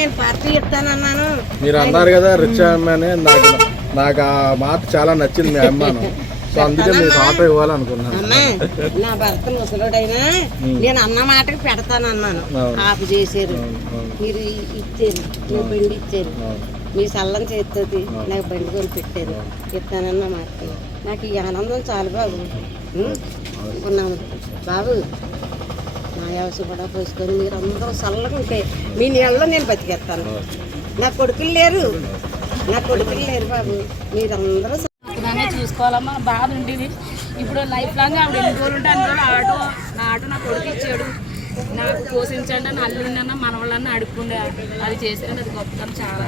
నేను పార్టీ ఇస్తానన్నాను. మీరు అన్నారు కదా రిచ్ అమ్మని, నాకు ఆ మాట చాలా నచ్చింది మీ అమ్మాను. సో అందుకే మీకు ఆటో ఇవ్వాలనుకున్నాను. నా భర్త ముసలుడైనా నేను అన్న మాటకి పెడతానన్నాను. ఆపు చేశారు, మీరు ఇచ్చారు, మీ బండి ఇచ్చారు, మీ సల్లం చేస్తుంది నాకు బండి కొని పెట్టారు. ఇస్తానన్న మాట నాకు ఈ ఆనందం చాలు బాబు. ఉన్నాను బాబు, నా వ్యవసాయం కూడా పోసుకొని మీరు అందరూ చల్లగా ఉంటే మీ నీళ్ళలో నేను బతికేస్తాను. నా కొడుకులు లేరు బాబు, మీరందరూ చూసుకోవాలమ్మా. బాధ ఉండేది. ఇప్పుడు లైఫ్ లాంగ్ ఆవిడ ఎన్ని రోజులు ఉంటే అన్ని రోజులు నా ఆటో నా కొడుకు ఇచ్చాడు. నాకు పోషించండి అని అల్లుండన్నా మనవాళ్ళన్నా అడుక్కుండే. అది చేసేది అది గొప్పతనం చాలా.